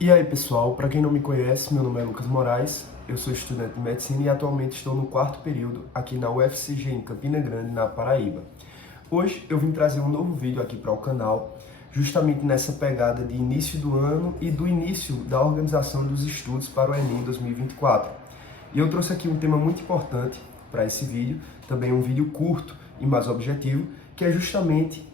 E aí pessoal, para quem não me conhece, meu nome é Lucas Moraes, eu sou estudante de medicina e atualmente estou no quarto período aqui na UFCG em Campina Grande, na Paraíba. Hoje eu vim trazer um novo vídeo aqui para o canal, justamente nessa pegada de início do ano e do início da organização dos estudos para o Enem 2024. E eu trouxe aqui um tema muito importante para esse vídeo, também um vídeo curto e mais objetivo, que é justamente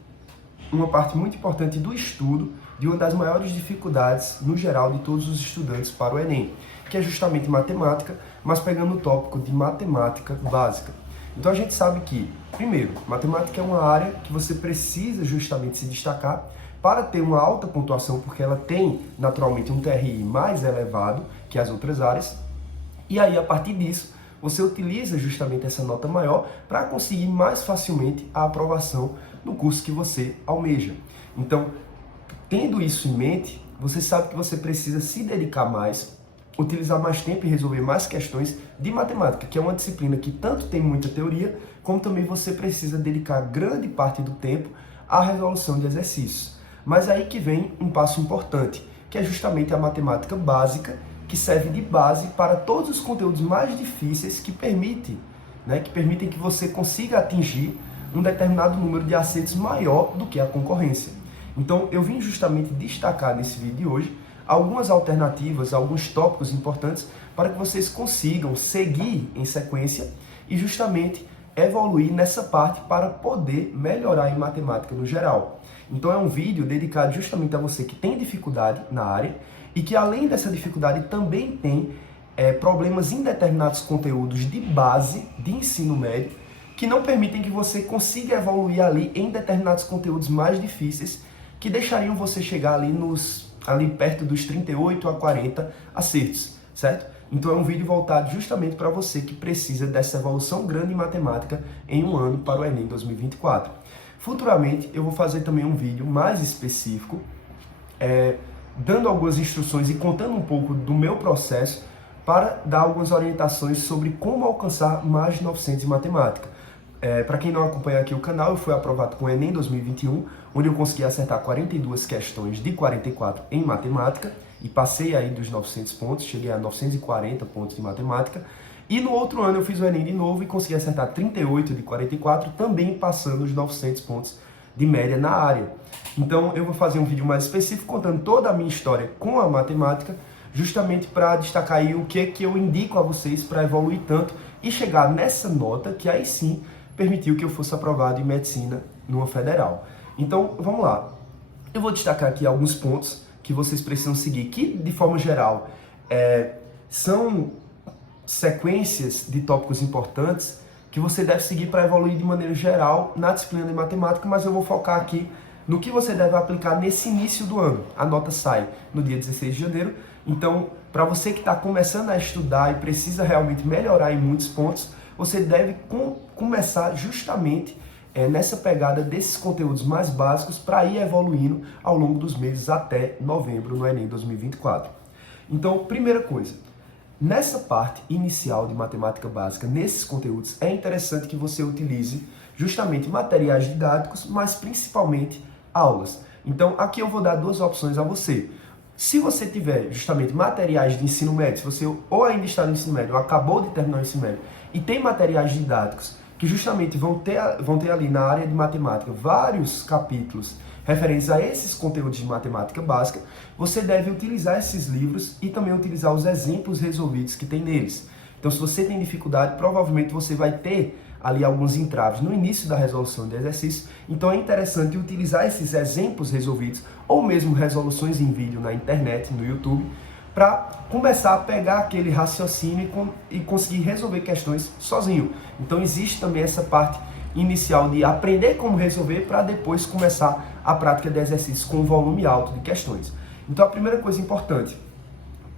uma parte muito importante do estudo de uma das maiores dificuldades, no geral, de todos os estudantes para o Enem, que é justamente matemática, mas pegando o tópico de matemática básica. Então a gente sabe que, primeiro, matemática é uma área que você precisa justamente se destacar para ter uma alta pontuação, porque ela tem, naturalmente, um TRI mais elevado que as outras áreas, e aí, a partir disso, você utiliza justamente essa nota maior para conseguir mais facilmente a aprovação no curso que você almeja. Então, tendo isso em mente, você sabe que você precisa se dedicar mais, utilizar mais tempo e resolver mais questões de matemática, que é uma disciplina que tanto tem muita teoria, como também você precisa dedicar grande parte do tempo à resolução de exercícios. Mas aí que vem um passo importante, que é justamente a matemática básica, que serve de base para todos os conteúdos mais difíceis que permitem que você consiga atingir um determinado número de acertos maior do que a concorrência. Então, eu vim justamente destacar nesse vídeo de hoje algumas alternativas, alguns tópicos importantes para que vocês consigam seguir em sequência e justamente evoluir nessa parte para poder melhorar em matemática no geral. Então, é um vídeo dedicado justamente a você que tem dificuldade na área e que, além dessa dificuldade, também tem problemas em determinados conteúdos de base de ensino médio que não permitem que você consiga evoluir ali em determinados conteúdos mais difíceis que deixariam você chegar ali perto dos 38 a 40 acertos, certo? Então é um vídeo voltado justamente para você que precisa dessa evolução grande em matemática em um ano para o Enem 2024. Futuramente eu vou fazer também um vídeo mais específico, dando algumas instruções e contando um pouco do meu processo para dar algumas orientações sobre como alcançar mais de 900 em matemática. Para quem não acompanha aqui o canal, eu fui aprovado com o Enem 2021, onde eu consegui acertar 42 questões de 44 em matemática e passei aí dos 900 pontos, cheguei a 940 pontos de matemática. E no outro ano eu fiz o Enem de novo e consegui acertar 38 de 44, também passando os 900 pontos de média na área. Então eu vou fazer um vídeo mais específico contando toda a minha história com a matemática, justamente para destacar aí o que eu indico a vocês para evoluir tanto e chegar nessa nota que aí sim permitiu que eu fosse aprovado em medicina numa federal. Então vamos lá, eu vou destacar aqui alguns pontos que vocês precisam seguir, que de forma geral são sequências de tópicos importantes que você deve seguir para evoluir de maneira geral na disciplina de matemática, mas eu vou focar aqui no que você deve aplicar nesse início do ano. A nota sai no dia 16 de janeiro, então para você que está começando a estudar e precisa realmente melhorar em muitos pontos, você deve começar justamente nessa pegada desses conteúdos mais básicos para ir evoluindo ao longo dos meses até novembro no Enem 2024. Então, primeira coisa, nessa parte inicial de matemática básica, nesses conteúdos, é interessante que você utilize justamente materiais didáticos, mas principalmente aulas. Então, aqui eu vou dar duas opções a você. Se você tiver justamente materiais de ensino médio, se você ou ainda está no ensino médio ou acabou de terminar o ensino médio e tem materiais didáticos que justamente vão ter ali na área de matemática vários capítulos referentes a esses conteúdos de matemática básica, você deve utilizar esses livros e também utilizar os exemplos resolvidos que tem neles. Então, se você tem dificuldade, provavelmente você vai ter ali alguns entraves no início da resolução de exercício, então é interessante utilizar esses exemplos resolvidos ou mesmo resoluções em vídeo na internet, no YouTube, para começar a pegar aquele raciocínio e conseguir resolver questões sozinho. Então existe também essa parte inicial de aprender como resolver para depois começar a prática de exercícios com volume alto de questões. Então a primeira coisa importante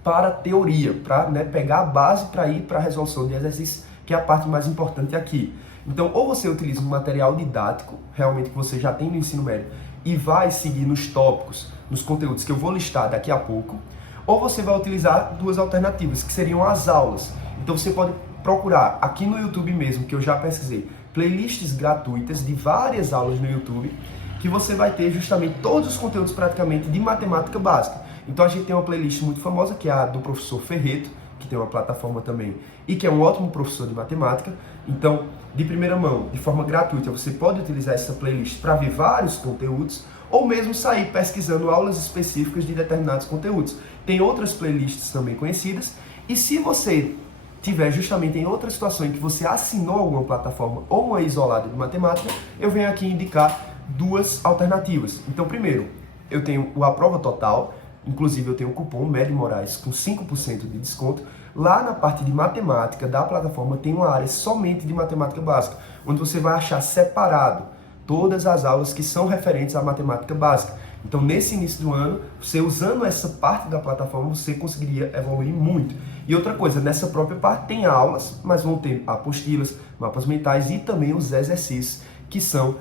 para a teoria, para pegar a base para ir para a resolução de exercícios, que é a parte mais importante aqui. Então, ou você utiliza um material didático, realmente que você já tem no ensino médio, e vai seguir nos tópicos, nos conteúdos que eu vou listar daqui a pouco, ou você vai utilizar duas alternativas, que seriam as aulas. Então você pode procurar aqui no YouTube mesmo, que eu já pesquisei, playlists gratuitas de várias aulas no YouTube, que você vai ter justamente todos os conteúdos praticamente de matemática básica. Então a gente tem uma playlist muito famosa, que é a do professor Ferreto, que tem uma plataforma também, e que é um ótimo professor de matemática. Então, de primeira mão, de forma gratuita, você pode utilizar essa playlist para ver vários conteúdos, ou mesmo sair pesquisando aulas específicas de determinados conteúdos. Tem outras playlists também conhecidas, e se você tiver justamente em outra situação em que você assinou alguma plataforma ou uma isolada de matemática, eu venho aqui indicar duas alternativas. Então, primeiro, eu tenho o A Prova Total, inclusive eu tenho o cupom MED Moraes com 5% de desconto. Lá na parte de matemática da plataforma tem uma área somente de matemática básica, onde você vai achar separado todas as aulas que são referentes à matemática básica. Então, nesse início do ano, você usando essa parte da plataforma, você conseguiria evoluir muito. E outra coisa, nessa própria parte tem aulas, mas vão ter apostilas, mapas mentais e também os exercícios, que são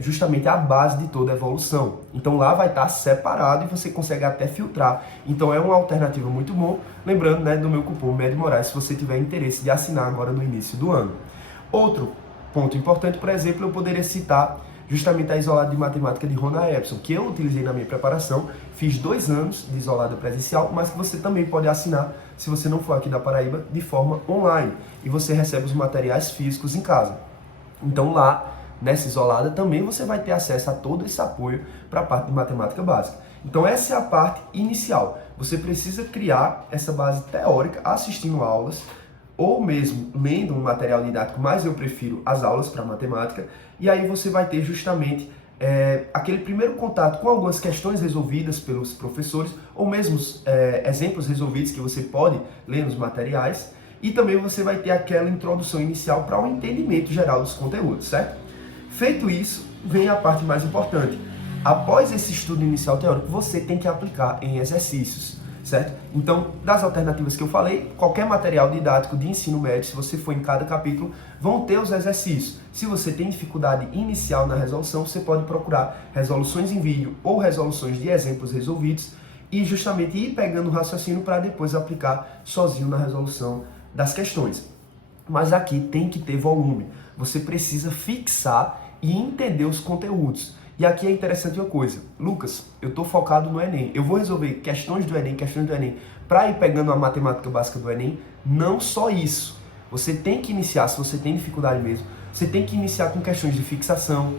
justamente a base de toda a evolução. Então lá vai estar separado e você consegue até filtrar. Então é uma alternativa muito boa. Lembrando, né, do meu cupom MED Moraes, se você tiver interesse de assinar agora no início do ano. Outro ponto importante, por exemplo, eu poderia citar justamente a isolada de matemática de Rona Epson, que eu utilizei na minha preparação. Fiz 2 anos de isolada presencial, mas que você também pode assinar, se você não for aqui da Paraíba, de forma online. E você recebe os materiais físicos em casa. Então lá, nessa isolada, também você vai ter acesso a todo esse apoio para a parte de matemática básica. Então essa é a parte inicial. Você precisa criar essa base teórica assistindo aulas, ou mesmo lendo um material didático, mas eu prefiro as aulas para matemática, e aí você vai ter justamente aquele primeiro contato com algumas questões resolvidas pelos professores, ou mesmo exemplos resolvidos que você pode ler nos materiais, e também você vai ter aquela introdução inicial para um entendimento geral dos conteúdos, certo? Feito isso, vem a parte mais importante. Após esse estudo inicial teórico, você tem que aplicar em exercícios, certo? Então, das alternativas que eu falei, qualquer material didático de ensino médio, se você for em cada capítulo, vão ter os exercícios. Se você tem dificuldade inicial na resolução, você pode procurar resoluções em vídeo ou resoluções de exemplos resolvidos e justamente ir pegando o raciocínio para depois aplicar sozinho na resolução das questões. Mas aqui tem que ter volume. Você precisa fixar e entender os conteúdos. E aqui é interessante uma coisa. Lucas, eu estou focado no Enem. Eu vou resolver questões do Enem, para ir pegando a matemática básica do Enem. Não só isso. Você tem que iniciar, se você tem dificuldade mesmo, você tem que iniciar com questões de fixação.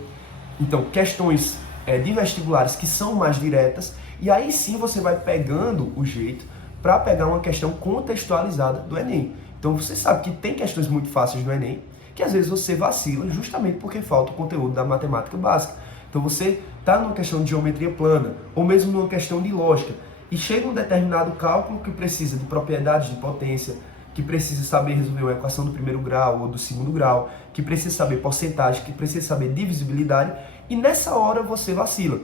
Então, questões de vestibulares que são mais diretas. E aí sim você vai pegando o jeito para pegar uma questão contextualizada do Enem. Então você sabe que tem questões muito fáceis do Enem, que às vezes você vacila justamente porque falta o conteúdo da matemática básica. Então você está numa questão de geometria plana, ou mesmo numa questão de lógica, e chega um determinado cálculo que precisa de propriedades de potência, que precisa saber resolver uma equação do primeiro grau ou do segundo grau, que precisa saber porcentagem, que precisa saber divisibilidade, e nessa hora você vacila.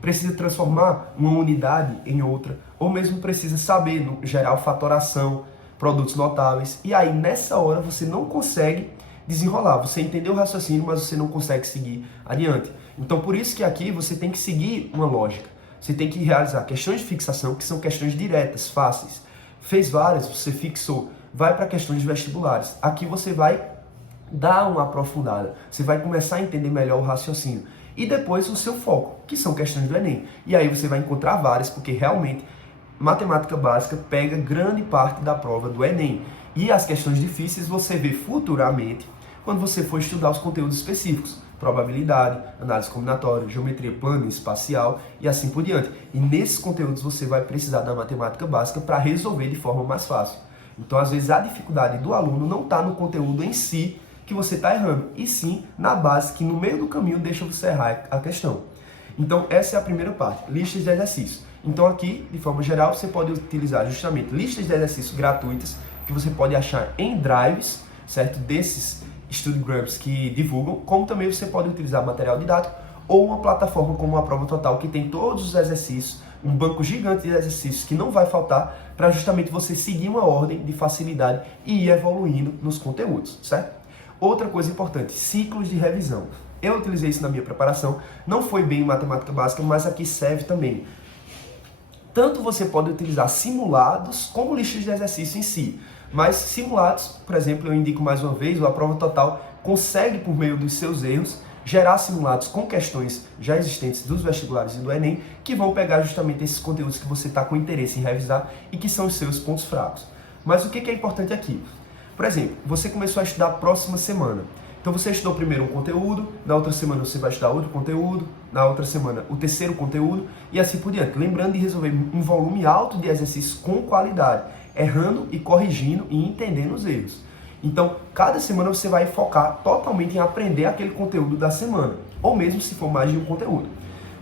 Precisa transformar uma unidade em outra, ou mesmo precisa saber, no geral, fatoração, produtos notáveis, e aí nessa hora você não consegue desenrolar. Você entendeu o raciocínio, mas você não consegue seguir adiante. Então, por isso que aqui você tem que seguir uma lógica. Você tem que realizar questões de fixação, que são questões diretas, fáceis. Fez várias, você fixou. Vai para questões de vestibulares. Aqui você vai dar uma aprofundada. Você vai começar a entender melhor o raciocínio. E depois o seu foco, que são questões do Enem. E aí você vai encontrar várias, porque realmente matemática básica pega grande parte da prova do Enem. E as questões difíceis você vê futuramente, quando você for estudar os conteúdos específicos, probabilidade, análise combinatória, geometria plana e espacial e assim por diante. E nesses conteúdos você vai precisar da matemática básica para resolver de forma mais fácil. Então, às vezes, a dificuldade do aluno não está no conteúdo em si que você está errando, e sim na base que no meio do caminho deixa você errar a questão. Então, essa é a primeira parte, listas de exercícios. Então, aqui, de forma geral, você pode utilizar justamente listas de exercícios gratuitas que você pode achar em drives, certo? Desses StudyGrams que divulgam, como também você pode utilizar material didático ou uma plataforma como a Prova Total, que tem todos os exercícios, um banco gigante de exercícios que não vai faltar para justamente você seguir uma ordem de facilidade e ir evoluindo nos conteúdos, certo? Outra coisa importante, ciclos de revisão. Eu utilizei isso na minha preparação, não foi bem em matemática básica, mas aqui serve também. Tanto você pode utilizar simulados como listas de exercício em si. Mas simulados, por exemplo, eu indico mais uma vez, a Prova Total consegue, por meio dos seus erros, gerar simulados com questões já existentes dos vestibulares e do Enem, que vão pegar justamente esses conteúdos que você está com interesse em revisar e que são os seus pontos fracos. Mas o que é importante aqui? Por exemplo, você começou a estudar a próxima semana. Então você estudou primeiro um conteúdo, na outra semana você vai estudar outro conteúdo, na outra semana o terceiro conteúdo e assim por diante. Lembrando de resolver um volume alto de exercícios com qualidade, errando e corrigindo e entendendo os erros. Então, cada semana você vai focar totalmente em aprender aquele conteúdo da semana, ou mesmo se for mais de um conteúdo.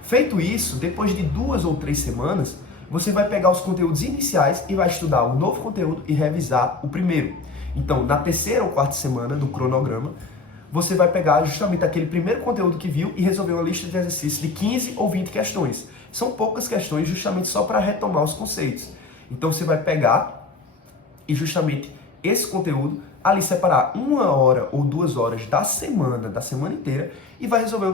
Feito isso, depois de 2 ou 3 semanas, você vai pegar os conteúdos iniciais e vai estudar um novo conteúdo e revisar o primeiro. Então, na terceira ou quarta semana do cronograma, você vai pegar justamente aquele primeiro conteúdo que viu e resolver uma lista de exercícios de 15 ou 20 questões. São poucas questões justamente só para retomar os conceitos. Então, você vai pegar e justamente esse conteúdo ali separar 1 hora ou 2 horas da semana inteira e vai resolver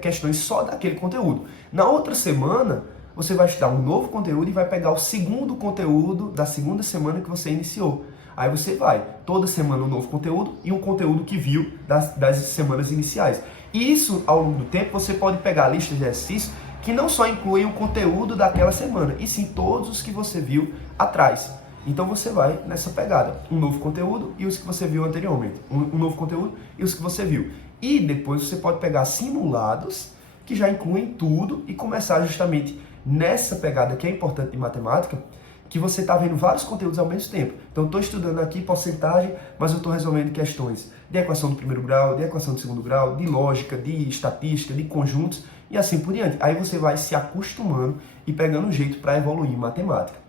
questões só daquele conteúdo. Na outra semana, você vai estudar um novo conteúdo e vai pegar o segundo conteúdo da segunda semana que você iniciou. Aí você vai, toda semana um novo conteúdo e um conteúdo que viu das semanas iniciais. E isso, ao longo do tempo, você pode pegar a lista de exercícios que não só incluem o conteúdo daquela semana, e sim todos os que você viu atrás. Então você vai nessa pegada, um novo conteúdo e os que você viu anteriormente, um novo conteúdo e os que você viu. E depois você pode pegar simulados que já incluem tudo e começar justamente nessa pegada que é importante de matemática, que você está vendo vários conteúdos ao mesmo tempo. Então, estou estudando aqui porcentagem, mas eu estou resolvendo questões de equação do primeiro grau, de equação do segundo grau, de lógica, de estatística, de conjuntos e assim por diante. Aí você vai se acostumando e pegando um jeito para evoluir em matemática.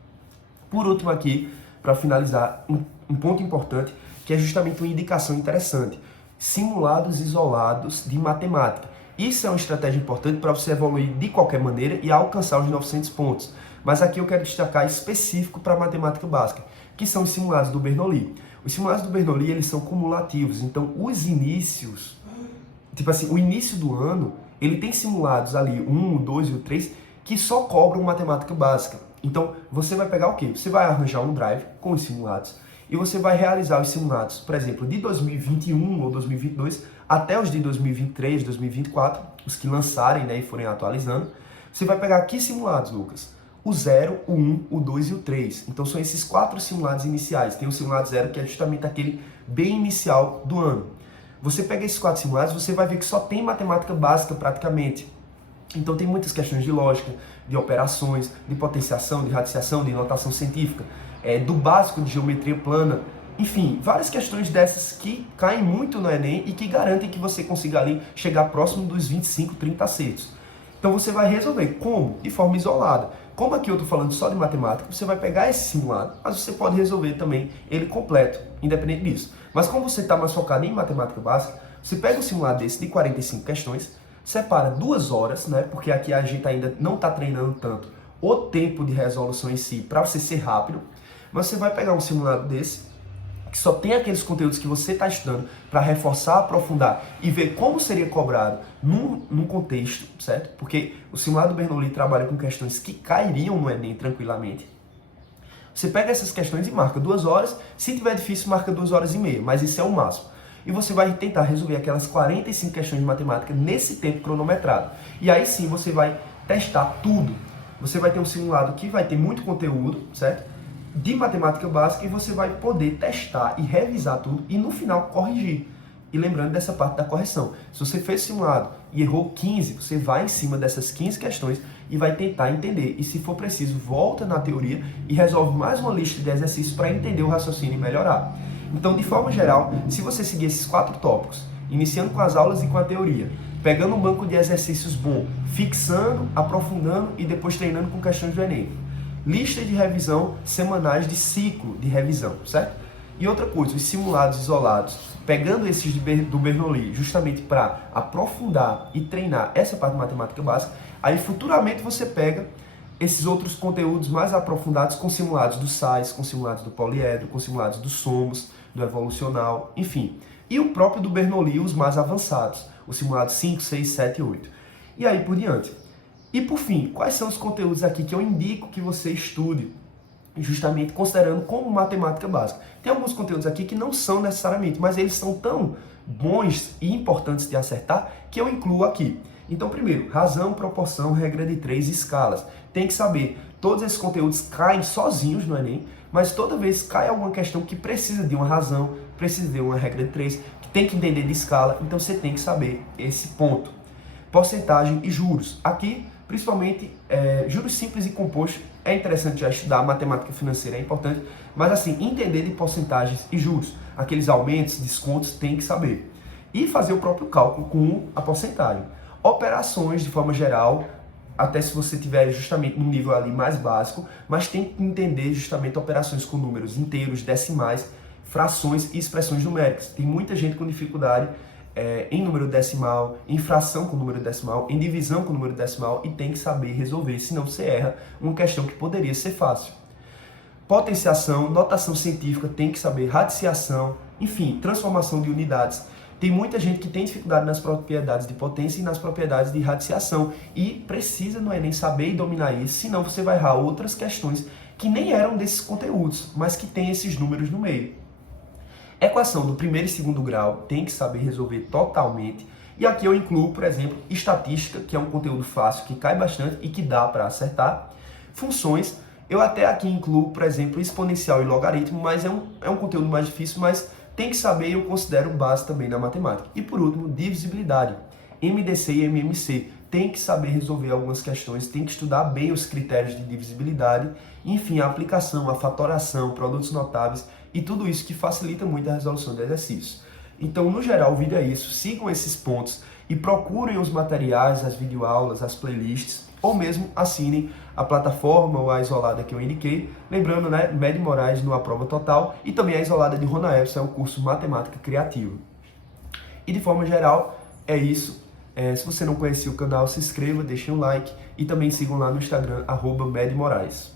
Por último aqui, para finalizar, um ponto importante, que é justamente uma indicação interessante. Simulados isolados de matemática. Isso é uma estratégia importante para você evoluir de qualquer maneira e alcançar os 900 pontos. Mas aqui eu quero destacar específico para a matemática básica, que são os simulados do Bernoulli. Os simulados do Bernoulli, eles são cumulativos, então os inícios, tipo assim, o início do ano, ele tem simulados ali, 1, o 2 e o 3, que só cobram matemática básica. Então, você vai pegar o quê? Você vai arranjar um drive com os simulados e você vai realizar os simulados, por exemplo, de 2021 ou 2022 até os de 2023, 2024, os que lançarem, né, e forem atualizando. Você vai pegar aqui simulados, Lucas. O 0, o 1, o 2 e o 3. Então são esses 4 simulados iniciais. Tem o simulado 0, que é justamente aquele bem inicial do ano. Você pega esses 4 simulados, você vai ver que só tem matemática básica praticamente. Então tem muitas questões de lógica, de operações, de potenciação, de radiciação, de notação científica, do básico de geometria plana. Enfim, várias questões dessas que caem muito no Enem e que garantem que você consiga ali chegar próximo dos 25, 30 acertos. Então você vai resolver como? De forma isolada. Como aqui eu estou falando só de matemática, você vai pegar esse simulado, mas você pode resolver também ele completo, independente disso. Mas como você está mais focado em matemática básica, você pega um simulado desse de 45 questões, separa 2 horas, né? Porque aqui a gente ainda não está treinando tanto o tempo de resolução em si para você ser rápido, mas você vai pegar um simulado desse, que só tem aqueles conteúdos que você está estudando para reforçar, aprofundar e ver como seria cobrado num contexto, certo? Porque o simulado Bernoulli trabalha com questões que cairiam no Enem tranquilamente. Você pega essas questões e marca 2 horas, se tiver difícil marca 2 horas e meia, mas isso é o máximo. E você vai tentar resolver aquelas 45 questões de matemática nesse tempo cronometrado. E aí sim você vai testar tudo. Você vai ter um simulado que vai ter muito conteúdo, certo? De matemática básica, e você vai poder testar e revisar tudo e no final corrigir. E lembrando dessa parte da correção. Se você fez simulado e errou 15, você vai em cima dessas 15 questões e vai tentar entender. E se for preciso, volta na teoria e resolve mais uma lista de exercícios para entender o raciocínio e melhorar. Então, de forma geral, se você seguir esses 4 tópicos, iniciando com as aulas e com a teoria, pegando um banco de exercícios bom, fixando, aprofundando e depois treinando com questões do Enem. Lista de revisão semanais de ciclo de revisão, certo? E outra coisa, os simulados isolados, pegando esses do Bernoulli justamente para aprofundar e treinar essa parte de matemática básica, aí futuramente você pega esses outros conteúdos mais aprofundados com simulados do sais, com simulados do poliedro, com simulados do SOMOS, do evolucional, enfim. E o próprio do Bernoulli, os mais avançados, os simulados 5, 6, 7 e 8. E aí por diante. E por fim, quais são os conteúdos aqui que eu indico que você estude, justamente considerando como matemática básica? Tem alguns conteúdos aqui que não são necessariamente, mas eles são tão bons e importantes de acertar que eu incluo aqui. Então, primeiro, razão, proporção, regra de 3, escalas. Tem que saber, todos esses conteúdos caem sozinhos no Enem, mas toda vez cai alguma questão que precisa de uma razão, precisa de uma regra de 3, que tem que entender de escala, então você tem que saber esse ponto. Porcentagem e juros. Aqui, principalmente, juros simples e compostos, é interessante já estudar, matemática financeira é importante, mas assim, entender de porcentagens e juros, aqueles aumentos, descontos, tem que saber. E fazer o próprio cálculo com a porcentagem. Operações, de forma geral, até se você tiver justamente no nível ali mais básico, mas tem que entender justamente operações com números inteiros, decimais, frações e expressões numéricas. Tem muita gente com dificuldade em número decimal, em fração com número decimal, em divisão com número decimal e tem que saber resolver, senão você erra uma questão que poderia ser fácil. Potenciação, notação científica, tem que saber radiciação, enfim, transformação de unidades. Tem muita gente que tem dificuldade nas propriedades de potência e nas propriedades de radiciação e precisa no Enem saber e dominar isso, senão você vai errar outras questões que nem eram desses conteúdos, mas que tem esses números no meio. Equação do primeiro e segundo grau, tem que saber resolver totalmente. E aqui eu incluo, por exemplo, estatística, que é um conteúdo fácil, que cai bastante e que dá para acertar. Funções, eu até aqui incluo, por exemplo, exponencial e logaritmo, mas é um conteúdo mais difícil, mas tem que saber e eu considero base também na matemática. E por último, divisibilidade. MDC e MMC. Tem que saber resolver algumas questões, tem que estudar bem os critérios de divisibilidade, enfim, a aplicação, a fatoração, produtos notáveis e tudo isso que facilita muito a resolução de exercícios. Então, no geral, o vídeo é isso. Sigam esses pontos e procurem os materiais, as videoaulas, as playlists, ou mesmo assinem a plataforma ou a isolada que eu indiquei. Lembrando, né, Med Moraes no Aprova Total e também a isolada de Rona Epson, é o curso Matemática Criativa. E de forma geral, é isso. Se você não conhecia o canal, se inscreva, deixe um like e também sigam lá no Instagram, @medmorais.